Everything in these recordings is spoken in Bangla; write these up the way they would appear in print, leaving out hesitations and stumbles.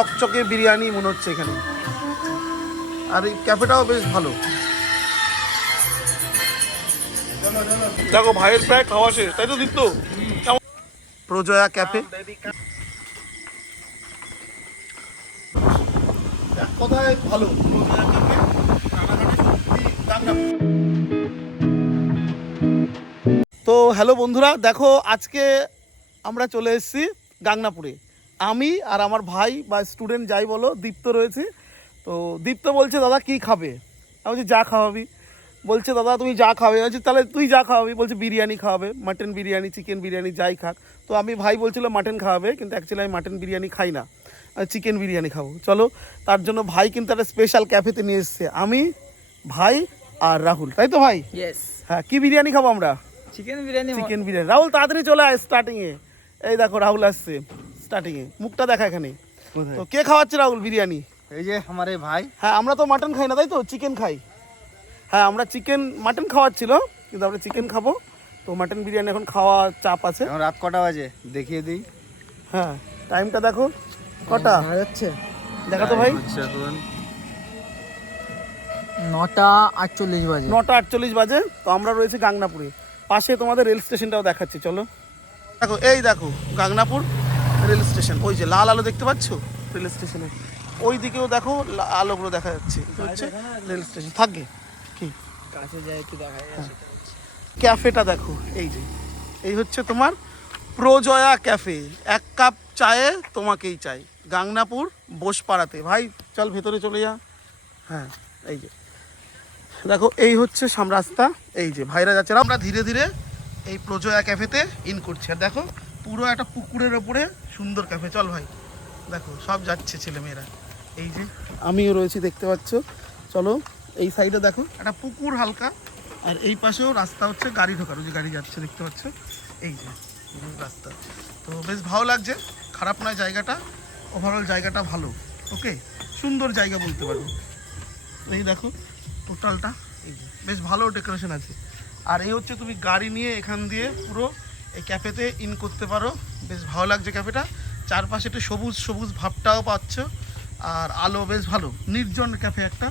চকচকে বিরিয়ানি মনে হচ্ছে এখানে। আর এই ক্যাফেটাও বেশ ভালো। দেখো ভাইয়ের প্রায় খাওয়া শেষ, তাই তো দীপ্ত? প্রজয়া ক্যাফে কোথায় ভালো। তো হ্যালো বন্ধুরা, দেখো আজকে আমরা চলে এসেছি গাংনাপুরে। আমি আর আমার ভাই বা স্টুডেন্ট যাই বলো, দীপ্ত রয়েছে। তো দীপ্ত বলছে দাদা কি খাবে? আমি বলছি যা খাওয়াবি। বলছে দাদা তুমি যা খাবে। বলছি তাহলে তুই যা খাওয়াবি। বলছে বিরিয়ানি খাওয়াবে, মাটন বিরিয়ানি, চিকেন বিরিয়ানি, যাই খাক। তো আমি ভাই বলছিল মাটন খাওয়াবে, কিন্তু অ্যাকচুয়ালি আমি মাটন বিরিয়ানি খাই না, চিকেন বিরিয়ানি খাবো। চলো, তার জন্য ভাই কিন্তু একটা স্পেশাল ক্যাফেতে নিয়ে এসছে। আমি, ভাই আর রাহুল, তাই তো ভাই? হ্যাঁ, কি বিরিয়ানি খাবো আমরা? চিকেন বিরিয়ানি। চিকেন বিরিয়ানি। রাহুল তাড়াতাড়ি চলে আয় স্টার্টিংয়ে। এই দেখো রাহুল আসছে স্টার্টিংয়ে, মুখটা দেখা এখানে। তো কে খাওয়াচ্ছে রাহুল বিরিয়ানি? এই যে আমার এই ভাই। হ্যাঁ, আমরা তো মাটন খাই না, তাই তো? চিকেন খাই। হ্যাঁ, আমরা চিকেন, মাটন খাওয়াচ্ছিল, কিন্তু আমরা চিকেন খাবো। তো মাটন বিরিয়ানি এখন খাওয়া চাপ আছে। এখন রাত কটা বাজে দেখিয়ে দিই। হ্যাঁ, টাইমটা দেখো কটা যাচ্ছে, দেখা তো ভাই। এখন 9:48 বাজে। 9:48 বাজে। তো আমরা রয়েছি গাংনাপুরে, পাশে তোমাদের রেল স্টেশনটাও দেখাচ্ছি, চলো। দেখো এই দেখো গাংনাপুর রেল স্টেশন, ওই যে লাল আলো দেখতে পাচ্ছ রেল স্টেশনে, ওই দিকেও দেখো আলোগুলো দেখা যাচ্ছে, এটা হচ্ছে রেল স্টেশন। থাকে কি কাছে যাই একটু দেখা যাচ্ছে। ক্যাফেটা দেখো, এই যে এই হচ্ছে তোমার প্রজয়া ক্যাফে। এক কাপ চায়ে তোমাকেই চাই, গাংনাপুর বোসপাড়াতে। ভাই চল ভেতরে চলে যা। হ্যাঁ, এই যে দেখো এই হচ্ছে রাস্তা, এই যে ভাইরা যাচ্ছে। আমরা ধীরে ধীরে এই প্রজয়া ক্যাফেতে ইন করছি। আর দেখো পুরো একটা পুকুরের ওপরে সুন্দর ক্যাফে। চল ভাই, দেখো সব যাচ্ছে ছেলেমেয়েরা। এই যে আমিও রয়েছি, দেখতে পাচ্ছ। চলো, এই সাইডে দেখো একটা পুকুর হালকা, আর এই পাশেও রাস্তা হচ্ছে গাড়ি ঢোকার, ওই যে গাড়ি যাচ্ছে দেখতে পাচ্ছ, এই যে রাস্তা। তো বেশ ভালো লাগছে, খারাপ নয় জায়গাটা, ওভারঅল জায়গাটা ভালো। ওকে, সুন্দর জায়গা বলতে পারো। এই দেখো টোটালটা, এই যে বেশ ভালো ডেকোরেশন আছে। আর এই হচ্ছে তুমি গাড়ি নিয়ে এখান দিয়ে পুরো এই ক্যাফেতে ইন করতে পারো। বেশ ভালো লাগছে ক্যাফেটা, চারপাশে একটু সবুজ সবুজ ভাবটাও পাচ্ছ, আর আলো বেশ ভালো। নির্জন ক্যাফে একটা,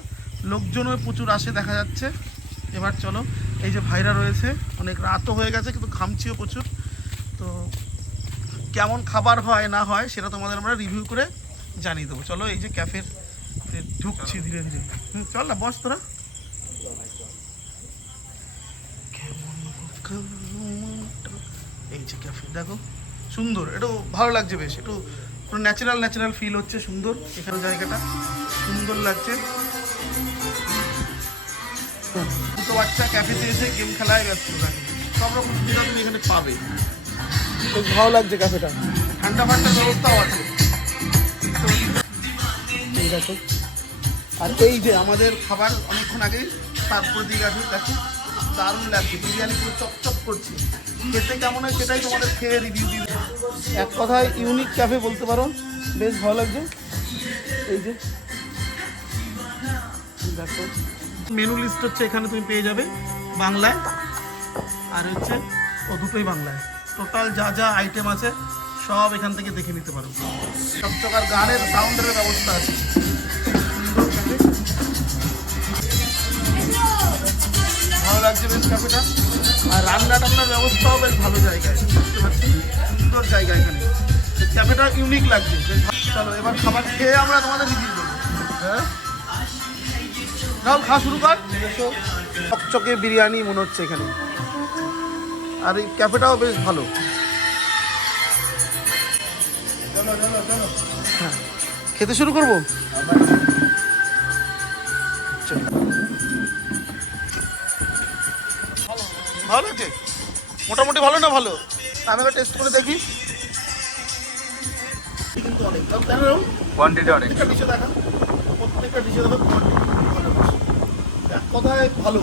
লোকজনও প্রচুর আসে দেখা যাচ্ছে। এবার চলো, এই যে ভাইরা রয়েছে, অনেক রাতও হয়ে গেছে কিন্তু ঘামছিও প্রচুর। তো কেমন খাবার হয় না হয় সেটা তোমাদের আমরা রিভিউ করে জানিয়ে দেবো। চলো, এই যে ক্যাফের ঢুকছি ধীরে ধীরে। চল না, বস তোরা। এই যে ক্যাফে দেখো, সুন্দর, একটু ভালো লাগছে, বেশ একটু পুরো ন্যাচারাল ন্যাচারাল ফিল হচ্ছে, সুন্দর এখানে জায়গাটা সুন্দর লাগছে। দুটো বাচ্চা ক্যাফেতে এসে গেম খেলায় ব্যস্ত থাকে, সব রকম সুবিধা তুমি এখানে পাবে। বেশ ভালো লাগছে ক্যাফেটা, ঠান্ডা ফান্ডার ব্যবস্থাও আছে। এই দেখো, আর এই যে আমাদের খাবার অনেকক্ষণ আগেই তারপর দিয়ে গেছে, দেখো দারুণ লাগছে, বিরিয়ানি পুরো চপচপ করছে। খেতে কেমন হয় সেটাই তোমাদের খেয়ে রিভিউ দিই। এক কথায় ইউনিক ক্যাফে বলতে পারো, বেশ ভালো লাগছে। এই যে দেখো মেনু লিস্ট হচ্ছে এখানে তুমি পেয়ে যাবে বাংলায়, আর হচ্ছে ও দুটোই বাংলায়। টোটাল যা যা আইটেম আছে সব এখান থেকে দেখে নিতে পারো। চকচকার গানের সাউন্ডের ব্যবস্থা আছে, সুন্দর ক্যাফে, ভালো লাগছে বেশ ক্যাফেটা। আর রান্না টান্নার ব্যবস্থাও বেশ ভালো জায়গায়, বুঝতে পারছি, সুন্দর জায়গা এখানে। ক্যাফেটা ইউনিক লাগছে বেশ। চলো এবার খাবার খেয়ে আমরা তোমাদের রিভিউ দেবো। হ্যাঁ, রাহুল খাওয়া শুরু কর। চকচকে বিরিয়ানি মনে হচ্ছে এখানে, আর এই ক্যাফেটাও বেশ ভালো। হ্যাঁ, খেতে শুরু করবো। ভালো লাগছে, মোটামুটি ভালো না ভালো? আমি একটা টেস্ট করে দেখি। কিন্তু অনেক কোয়ান্টিটি অনেক। ডিশে দেখা, প্রত্যেকটা ডিশে দেখো এক কথায় ভালো।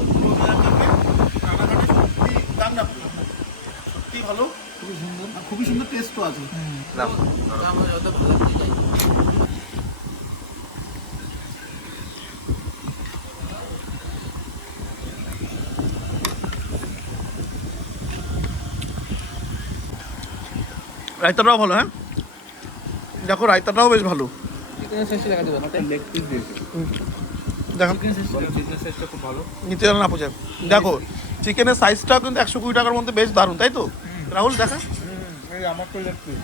সত্যি ভালো, খুবই সুন্দর, খুবই সুন্দর টেস্টও আছে। রায়তাটাও ভালো। হ্যাঁ দেখো, রায়তাটাও বেশ ভালো। চিকেনের শেষে দেখা দেবো একটা লেগ পিস দিয়েছে দেখো চিকেনের শেষটা খুব ভালো নিতে জানো না পূজা দেখো চিকেনের সাইজটাও কিন্তু 120 টাকার মধ্যে বেশ দারুণ তাই তো রাহুল দেখা এই আমার তো লেগ পিস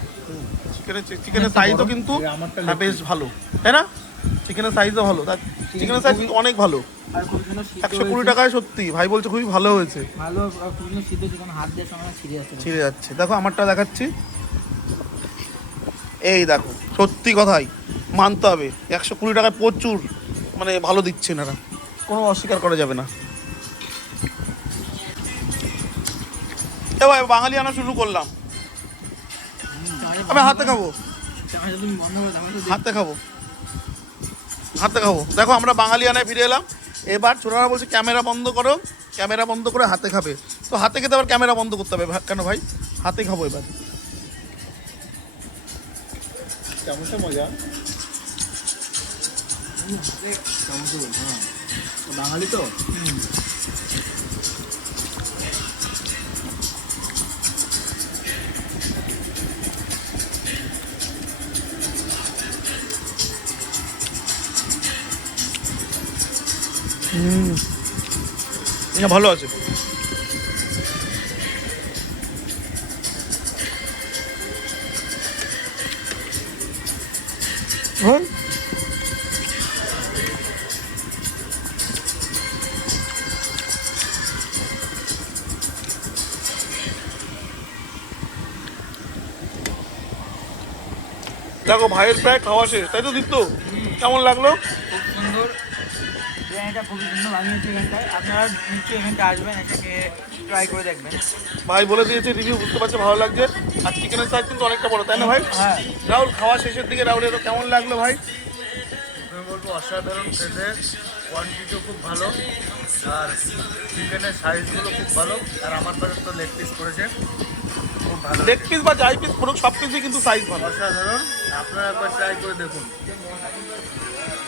চিকেনের সাইজও কিন্তু হ্যাঁ, বেশ ভালো তাই না চিকেনের সাইজও ভালো তার চিকেনের সাইজ কিন্তু অনেক ভালো আর খুব সুন্দর সিদ্ধ 120 টাকায় সত্যি ভাই বলছে খুবই ভালো হয়েছে ভালো আর খুব সুন্দর সিদ্ধ চিকেন হাত দিয়ে সঙ্গে ছিঁড়ে যাচ্ছে ছিঁড়ে যাচ্ছে দেখো আমারটা দেখাচ্ছি এই দেখো সত্যি কথাই মানতে হবে 120 টাকায় প্রচুর মানে ভালো দিচ্ছে না কোনো অস্বীকার করা যাবে না এবার বাঙালি আনা শুরু করলাম আমি হাতে খাবো তুমি বন্ধ করে দাও হাতে খাবো হাতে খাবো দেখো আমরা বাঙালি আনায় ফিরে এলাম এবার ছোটরা বলছে ক্যামেরা বন্ধ করো ক্যামেরা বন্ধ করে হাতে খাবে তো হাতে খেতে আবার ক্যামেরা বন্ধ করতে হবে কেন ভাই হাতে খাবো এবার চামচে মজা বাঙালি তো না ভালো আছে হ্যাঁ দেখো ভাইয়ের প্রায় খাওয়া শেষ তাই তো দীপ্ত কেমন লাগলো খুব সুন্দর বিরিয়ানিটা খুবই সুন্দর বানিয়েছে এখানটায় আপনারা নিশ্চয়ই এখানটা আসবেন এটাকে ট্রাই করে দেখবেন ভাই বলে দিয়েছে রিভিউ বুঝতে পারছে ভালো লাগছে আর চিকেনের সাইজ কিন্তু অনেকটা বড় তাই না ভাই হ্যাঁ রাহুল খাওয়া শেষের দিকে রাহুলের কেমন লাগলো ভাই আমি বলবো অসাধারণ খেতে কোয়ান্টিটিও খুব ভালো আর চিকেনের সাইজগুলো খুব ভালো আর আমার পাশে তো লেগ পিস করেছে খুব ভালো লেগ পিস বা যাই পিস পুরো সব পিসই কিন্তু সাইজ ভালো অসাধারণ আপনারা একবার ট্রাই করে দেখুন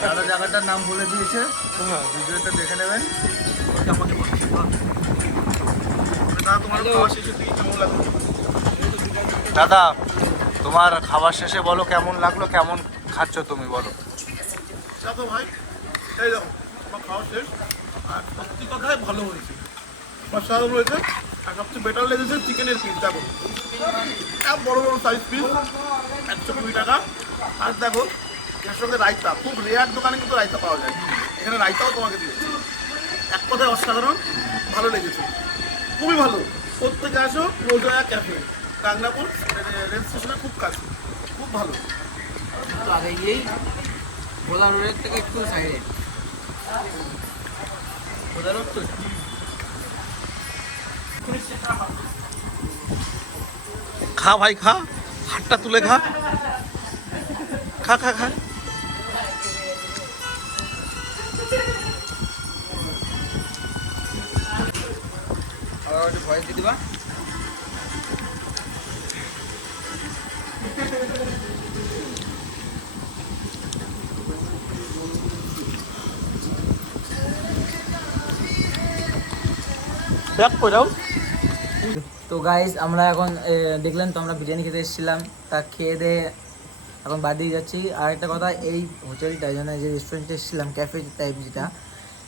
দাদা জায়গাটার নাম বলে দিয়েছে হ্যাঁ ভিডিওতে দেখে নেবেন আমাকে বলো না তোমার খাওয়া শেষের দিকে কেমন লাগলো দাদা তোমার খাবার শেষে বলো কেমন লাগলো কেমন খাচ্ছ তুমি বলো দেখো ভাই এই দেখো আমার খাওয়া শেষ আর সত্যি কথাই ভালো হয়েছে অসাধারণ হয়েছে আর সবচেয়ে বেটার লেগেছে চিকেনের পিস দেখো এক বড় বড় সাইজ পিস 120 টাকা আর দেখো এর সঙ্গে রায়তা খুব রেয়ার দোকানে কিন্তু রায়তা পাওয়া যায় এখানে রায়তাও তোমাকে দিচ্ছে এক কথায় অসাধারণ ভালো লেগেছে খুবই ভালো প্রত্যেকে আসো রোজয়া ক্যাফে গাংনাপুর রেল স্টেশনের খুব কাছে খুব ভালো আগে গিয়েই ভোলা রোডের থেকে একটু সাইডে ভোলা রোড তো খা ভাই খা হাতটা তুলে খা খা খা খা আর একটু ভয়েস দিয়ে দিবা দেখ কই যাও তো গাইস আমরা এখন দেখলেন তো আমরা বিরিয়ানি খেতে এসেছিলাম তা খেয়ে দিয়ে এখন বাদ দিয়ে যাচ্ছি আর একটা কথা এই হোটেলটা যেন যে রেস্টুরেন্টে এসেছিলাম ক্যাফে টাইপ যেটা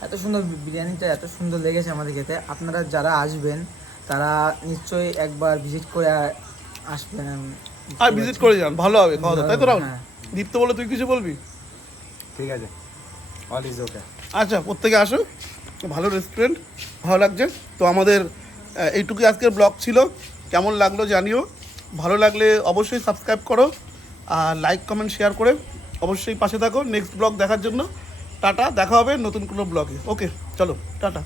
এত সুন্দর বিরিয়ানিটা এত সুন্দর লেগেছে আমাদের খেতে আপনারা যারা আসবেন তারা নিশ্চয়ই একবার ভিজিট করে আসবেন আর ভিজিট করে যান ভালো হবে খাওয়া দাওয়া তাই তো রাহুল হ্যাঁ। দীপ্ত বলে তুই কিছু বলবি ঠিক আছে অল ইজ ওকে আচ্ছা প্রত্যেকে আসো ভালো রেস্টুরেন্ট ভালো লাগছে তো আমাদের এইটুকুই আজকের ব্লগ ছিল কেমন লাগলো জানিও ভালো লাগলে অবশ্যই সাবস্ক্রাইব করো আর লাইক কমেন্ট শেয়ার করে অবশ্যই পাশে থাকো নেক্সট ব্লগ দেখার জন্য টাটা দেখা হবে নতুন কোনো ব্লগে ওকে চলো টাটা